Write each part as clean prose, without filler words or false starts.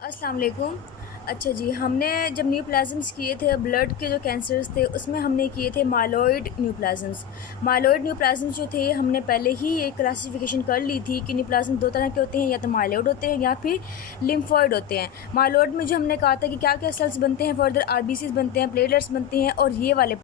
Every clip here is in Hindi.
अस्सलाम वालेकुम। अच्छा जी, हमने जब न्यूप्लाज़म्स किए थे ब्लड के जो कैंसर्स थे उसमें हमने किए थे माइलॉइड न्यूप्लाज़म्स। माइलॉइड न्यूप्लाज़म्स जो थे हमने पहले ही एक क्लासिफ़िकेशन कर ली थी कि न्यूप्लाज़म 2 तरह के होते हैं, या तो माइलॉइड होते हैं या फिर लिम्फॉइड होते हैं। माइलॉइड में जो हमने कहा था कि क्या-क्या सेल्स बनते हैं, फर्दर आरबीसीज़ बनते हैं, प्लेटलेट्स बनते हैं और ये वाले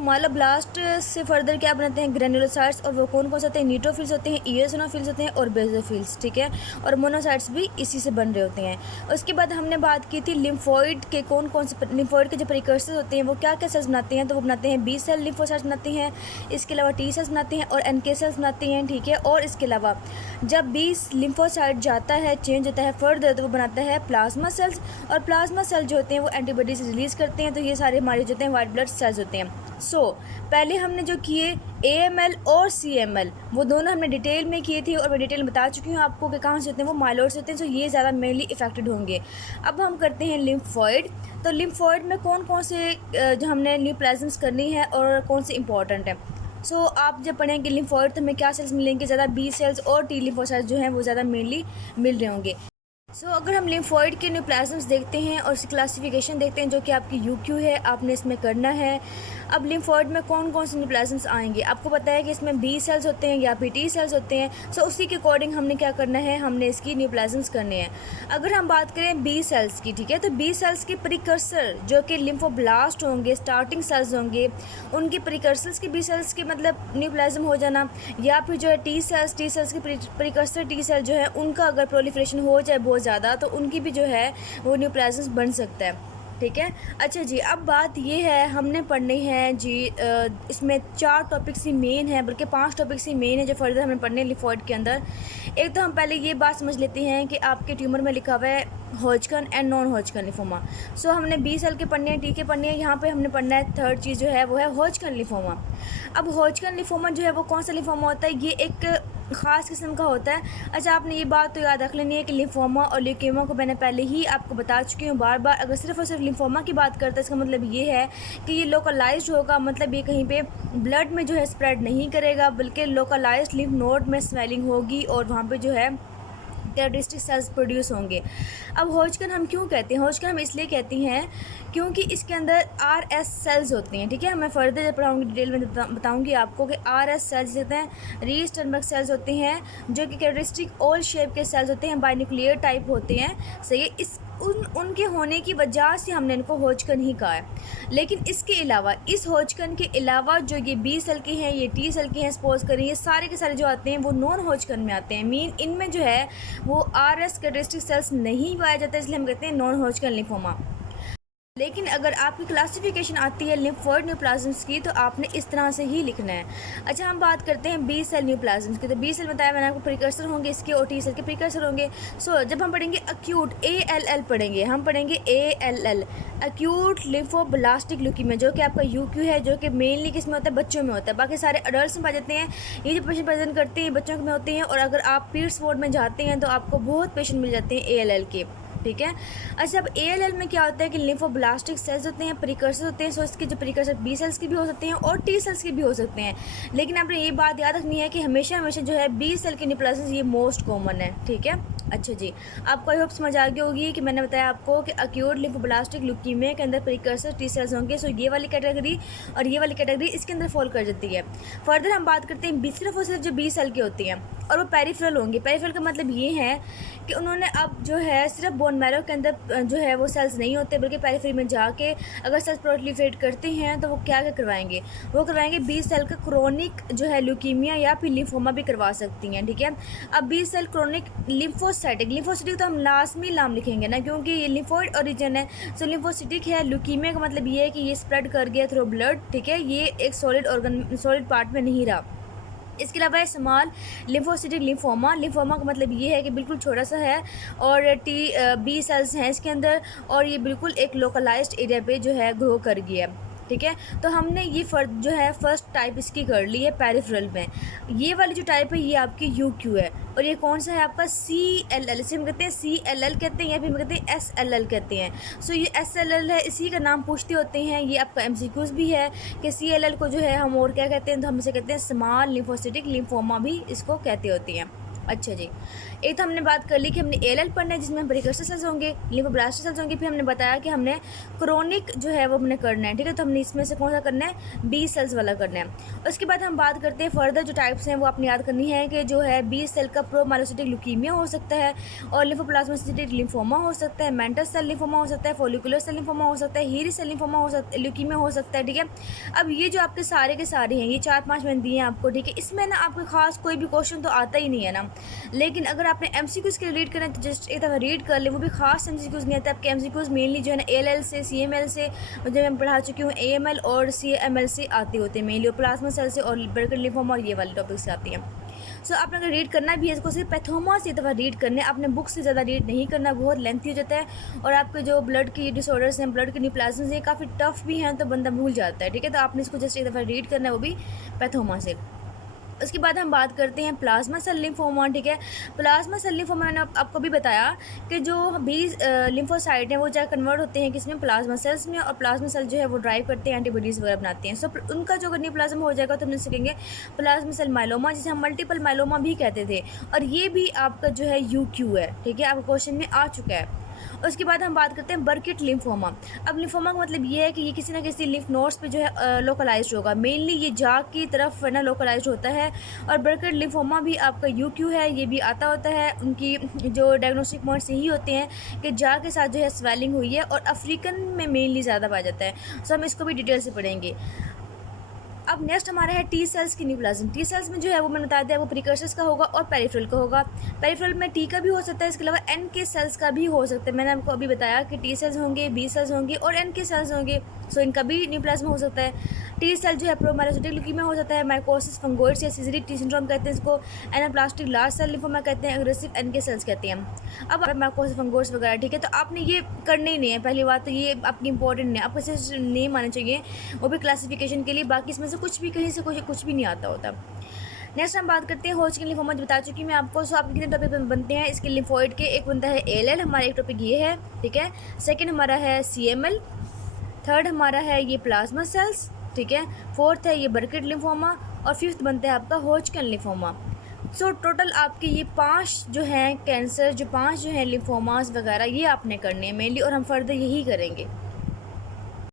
माइलोब्लास्ट से फर्दर क्या बनाते हैं, ग्रेनुलोसाइट्स। और वो कौन कौन से होते हैं, न्यूट्रोफिल्स होते हैं, इओसिनोफिल्स होते हैं और बेसोफिल्स, ठीक है। और मोनोसाइट्स भी इसी से बन रहे होते हैं। उसके बाद हमने बात की थी लिम्फॉइड के कौन कौन से लिम्फॉइड के जो प्रिकर्सर्स होते हैं वो क्या क्या सेल्स बनाते हैं। तो वो बनाते हैं बी सेल लिम्फोसाइट्स बनाते हैं, इसके अलावा टी सेल्स बनाते हैं और एनके सेल्स बनाते हैं, ठीक है। और इसके अलावा जब बी लिम्फोसाइट जाता है, चेंज होता है फर्दर, तो वो बनाता है प्लाज्मा सेल्स। और प्लाज्मा सेल जो होते हैं वो एंटीबॉडीज रिलीज़ करते हैं। तो ये सारे हमारे जो होते हैं वाइट ब्लड सेल्स होते हैं। पहले हमने जो किए AML और CML वो दोनों हमने डिटेल में किए थे और मैं डिटेल में बता चुकी हूँ आपको कि कहाँ से होते हैं, वो माइलॉइड से होते हैं। ये ज़्यादा मेनली इफेक्टेड होंगे। अब हम करते हैं लिम्फॉइड। तो लिम्फॉइड में कौन कौन से जो हमने न्यूप्लाज़म्स करनी है और कौन से इंपॉर्टेंट है। आप जब पढ़ेंगे लिम्फॉइड तो हमें क्या सेल्स मिलेंगे, ज़्यादा बी सेल्स और टी लिम्फोसाइट्स जो हैं वो ज़्यादा मेनली मिल रहे होंगे। अगर हम लिम्फॉइड के न्यूप्लाज़म्स देखते हैं और इसकी क्लासिफिकेशन देखते हैं जो कि आपकी UQ है, आपने इसमें करना है। अब लिम्फॉइड में कौन कौन से न्यूप्लाज़म्स आएंगे, आपको पता है कि इसमें बी सेल्स होते हैं या फिर टी सेल्स होते हैं। उसी के अकॉर्डिंग हमने क्या करना है, हमने इसकी न्यूप्लाज़म्स करने हैं। अगर हम बात करें बी सेल्स की, ठीक है, तो बी सेल्स के प्रिकर्सर जो कि लिम्फोब्लास्ट होंगे, स्टार्टिंग सेल्स होंगे, उनके प्रिकर्सर्स के बी सेल्स के मतलब न्यूप्लाज़म हो जाना, या फिर जो है टी सेल्स के प्रिकर्सर टी सेल जो है उनका अगर प्रोलिफरेशन हो जाए बहुत ज़्यादा, तो उनकी भी जो है वो न्यूप्लाज़म्स बन सकता है, ठीक है। अच्छा जी, अब बात ये है हमने पढ़नी है जी, इसमें 4 टॉपिक्स ही मेन है, बल्कि 5 टॉपिक्स ही मेन है जो फर्दर हमें पढ़ने हैं लिम्फॉइड के अंदर। एक तो हम पहले ये बात समझ लेते हैं कि आपके ट्यूमर में लिखा हुआ है हॉजकन एंड नॉन हॉजकन लिम्फोमा। हमने 20 साल के पढ़ने हैं, टी के पढ़ने हैं। यहाँ पे हमने पढ़ना है थर्ड चीज़ जो है वो है हॉजकन लिम्फोमा। अब हॉजकन लिम्फोमा जो है वो कौन सा लिम्फोमा होता है, ये एक ख़ास किस्म का होता है। अच्छा, आपने ये बात तो याद रख लेनी है कि लिम्फोमा और ल्यूकेमिया को मैंने पहले ही आपको बता चुकी हूँ बार बार। अगर सिर्फ और सिर्फ लिम्फोमा की बात करते हैं इसका मतलब ये है कि ये लोकलाइज्ड होगा, मतलब ये कहीं पे ब्लड में जो है स्प्रेड नहीं करेगा, बल्कि लोकलाइज्ड लिम्फ नोड में स्वेलिंग होगी और वहाँ पे जो है कैरेक्टरिस्टिक सेल्स प्रोड्यूस होंगे। अब हॉजकन हम क्यों कहते हैं, हॉजकन हम इसलिए कहती हैं क्योंकि इसके अंदर RS सेल्स होती हैं, ठीक है। मैं फर्दर जब पढ़ाऊँगी डिटेल में बताऊँगी आपको कि RS सेल्स होते हैं, रीस्टर्नबर्ग सेल्स होते हैं, जो कि कैरेक्टरिस्टिक ओल शेप के सेल्स होते हैं, बाइन्यूक्लियर टाइप होते हैं, सही है। उनके होने की वजह से हमने इनको हॉजकन ही कहा है। लेकिन इसके अलावा, इस हॉजकन के अलावा जो ये बी सेल के हैं, ये टी सेल के हैं, सपोज करें ये सारे के सारे जो आते हैं वो नॉन हॉजकन में आते हैं। मीन इनमें जो है वो RS कैरेक्टरिस्टिक सेल्स नहीं पाया जाता, इसलिए हम कहते हैं नॉन हॉजकन लिम्फोमा। लेकिन अगर आपकी क्लासिफिकेशन आती है लिम्फॉइड न्यूप्लाज़म्स की तो आपने इस तरह से ही लिखना है। अच्छा, हम बात करते हैं बी सेल न्यूप्लाज़म्स की। तो बी सेल बताया मैंने आपको प्रिकर्सर होंगे इसके, और टी सेल के प्रिकर्सर होंगे। जब हम पढ़ेंगे अक्यूट ALL पढ़ेंगे, हम पढ़ेंगे ALL अक्यूट लिम्फोब्लास्टिक ल्यूकीमिया, जो कि आपका UQ है, जो कि मेनली किस में होता है, बच्चों में होता है। बाकी सारे अडल्ट्स में पाए जाते हैं। ये जो पेशेंट प्रेजेंट करते हैं बच्चों में होते हैं। और अगर आप पीड्स वार्ड में जाते हैं तो आपको बहुत पेशेंट मिल जाते हैं ALL के, ठीक है। अच्छा, अब ALL में क्या होता है कि लिम्फोब्लास्टिक सेल्स होते हैं, प्रिकर्सर होते हैं। इसके जो प्रिकर्सर बी सेल्स के भी हो सकते हैं और टी सेल्स के भी हो सकते हैं। लेकिन आपने ये बात याद रखनी है कि हमेशा हमेशा जो है बी सेल के न्यूप्लाज़म्स ये मोस्ट कॉमन है, ठीक है। अच्छा जी, आपको आई होप समझ आ गई होगी कि मैंने बताया आपको कि अक्यूट लिम्फोब्लास्टिक ल्यूकीमिया के अंदर प्रिकर्सर टी सेल्स होंगे। ये वाली कैटेगरी और ये वाली कैटेगरी इसके अंदर फॉल कर जाती है। फर्दर हम बात करते हैं सिर्फ और सिर्फ जो बी सेल की होती हैं और वो पेरिफेरल होंगे। पेरिफेरल का मतलब ये है कि उन्होंने अब जो है सिर्फ बोन मैरो के अंदर जो है वो सेल्स नहीं होते, बल्कि पेरिफेरी में जाके अगर सेल्स प्रोलिफरेट करते हैं तो वो क्या क्या करवाएंगे, वो करवाएंगे बी सेल का क्रोनिक जो है ल्यूकीमिया या फिर लिम्फोमा भी करवा सकती हैं, ठीक है। अब बी सेल क्रोनिक लिम्फोसिटिक तो हम लाजमी नाम लिखेंगे ना, क्योंकि ये लिम्फोइड ओरिजिन है। लिम्फोसिटिक है। ल्यूकीमिया का मतलब ये है कि ये स्प्रेड कर गया थ्रू ब्लड, ठीक है, ये एक सॉलिड पार्ट में नहीं रहा। इसके अलावा स्मॉल लिम्फोसिटिक लिम्फोमा का मतलब ये है कि बिल्कुल छोटा सा है और बी सेल्स हैं इसके अंदर, और ये बिल्कुल एक लोकलाइज्ड एरिया पे जो है ग्रो कर गया, ठीक है। तो हमने ये जो है फर्स्ट टाइप इसकी कर ली है पेरिफेरल में। ये वाली जो टाइप है ये आपकी UQ है, और ये कौन सा है आपका CLL, इसे हम कहते हैं CLL कहते हैं या फिर हम कहते हैं SLL कहते हैं। ये SLL है, इसी का नाम पूछते होते हैं। ये आपका MCQs भी है कि CLL को जो है हम और क्या कहते हैं, तो हम इसे कहते हैं स्मॉल लिम्फोसिटिक लिम्फोमा भी इसको कहते होते हैं। अच्छा जी। एक तो हमने बात कर ली कि हमने एएलएल पढ़ना है जिसमें प्रीकर्सर सेल्स होंगे, लिम्फोब्लास्ट सेल्स होंगे, फिर हमने बताया कि हमने क्रोनिक जो है वो हमने करना है, ठीक है। तो हमने इसमें से कौन सा करना है, बी सेल्स वाला करना है। उसके बाद हम बात करते हैं फर्दर जो टाइप्स हैं वो आपने याद करनी है कि जो है बी सेल का प्रोमाइलोसिटिक ल्यूकीमिया हो सकता है और लिम्फोप्लाज्मासिटिक लिम्फोमा हो सकता है, मेंटल सेल लिम्फोमा हो सकता है, फॉलिकुलर सेल लिम्फोमा हो सकता है, हीरी सेल लिम्फोमा हो सकता है, ल्यूकीमिया हो सकता है, ठीक है। अब ये जो आपके सारे के सारे हैं, ये 4-5 मैंने दिए हैं आपको, ठीक है। इसमें ना आपको खास कोई भी क्वेश्चन तो आता ही नहीं है ना, लेकिन अगर आपने एमसीक्यूज़ के लिए रीड करना है तो जस्ट एक दफ़ा रीड कर ले, वो भी खास एमसीक्यूज़ नहीं आते आपके। एमसीक्यूज़ मेनली जो है ना एएलएल से, सीएमएल से, जो मैं पढ़ा चुकी हूँ एएमएल और सीएमएल से आते होते हैं मेनली, और प्लाज्मा सेल से और बर्गर लिम्फोमा और ये वाले टॉपिक से आती हैं। सो आपने अगर रीड करना भी है इसको सिर्फ पैथोमा से दफ़ा रीड करना है, आपने बुक से ज़्यादा रीड नहीं करना, बहुत लेंथी हो जाता है और आपके जो ब्लड की डिसऑर्डर्स हैं, ब्लड के न्यूप्लाज्म्स हैं, काफ़ी टफ भी हैं तो बंदा भूल जाता है, ठीक है। तो आपने इसको जस्ट एक दफ़ा रीड करना है, वो भी पैथोमा से। उसके बाद हम बात करते हैं प्लाज्मा सेल लिम्फोमा, ठीक है। प्लाज्मा सेल लिम्फोमा मैंने आपको भी बताया कि जो बी लिम्फोसाइट हैं वो चाहे कन्वर्ट होते हैं किसमें, प्लाज्मा सेल्स में, और प्लाज्मा सेल जो है वो ड्राइव करते हैं, एंटीबॉडीज़ वगैरह बनाते हैं। सो उनका जो न्यूप्लाज्म हो जाएगा तो हम सीखेंगे प्लाज्मा सेल माइलोमा, जिसे हम मल्टीपल माइलोमा भी कहते थे, और ये भी आपका जो है यूक्यू है, ठीक है, आपका क्वेश्चन में आ चुका है। उसके बाद हम बात करते हैं बर्किट लिम्फोमा। अब लिम्फोमा का मतलब ये है कि ये किसी ना किसी लिम्फ नोड्स पे जो है लोकलाइज्ड होगा, मेनली ये जाग की तरफ है ना लोकलाइज्ड होता है। और बर्किट लिम्फोमा भी आपका यूक्यू है, ये भी आता होता है, उनकी जो डायग्नोस्टिक पॉइंट्स यही होते हैं कि जाग के साथ जो है स्वेलिंग हुई है, और अफ्रीकन में मेनली ज़्यादा पाया जाता है। सो हम इसको भी डिटेल से पढ़ेंगे। अब नेक्स्ट हमारा है टी सेल्स की न्यूप्लाज्म। टी सेल्स में जो है वो मैंने बताया था वो प्रिकर्सर्स का होगा और पेरिफेरल का होगा। पेरिफेरल में टी का भी हो सकता है, इसके अलावा एन के सेल्स का भी हो सकता है। मैंने आपको अभी बताया कि टी सेल्स होंगे, बी सेल्स होंगे और एन के सेल्स होंगे, सो इनका भी न्यूप्लाज्म हो सकता है। टी सेल जो है प्रोमाइलोसिटिक ल्यूकीमिया हो जाता है, माइकोसिस फंगोइड्स या सीज़रिक टी सिंड्रोम कहते हैं इसको, एनाप्लास्टिक लार्ज सेल लिम्फोमा कहते हैं, एग्रेसिव एन के सेल्स कहते हैं। अब माइकोसिस फंगोइड्स वगैरह, ठीक है, तो आपने ये करने ही नहीं है। पहली बात तो ये आपकी इंपॉर्टेंट नहीं है, आपको सिर्फ नेम आने चाहिए, वो भी क्लासिफिकेशन के लिए, बाकी इसमें से कुछ भी कहीं से कुछ भी नहीं आता होता। नेक्स्ट हम बात करते हैं होजकिन लिम्फोमा, जो बता चुकी मैं आपको। सो आपके कितने टॉपिक बनते हैं इसके लिम्फोइड के, एक बनता है एएलएल, हमारा एक टॉपिक ये है, ठीक है। सेकंड हमारा है सीएमएल, थर्ड हमारा है ये प्लाज्मा सेल्स, ठीक है, फोर्थ है ये बर्किट लिम्फोमा, और फिफ्थ बनता है आपका होजकिन लिम्फोमा। सो टोटल आपके ये 5 जो हैं कैंसर, जो 5 जो हैं लिम्फोमास वगैरह, ये आपने करने हैं मेनली, और हम फर्दर यही करेंगे।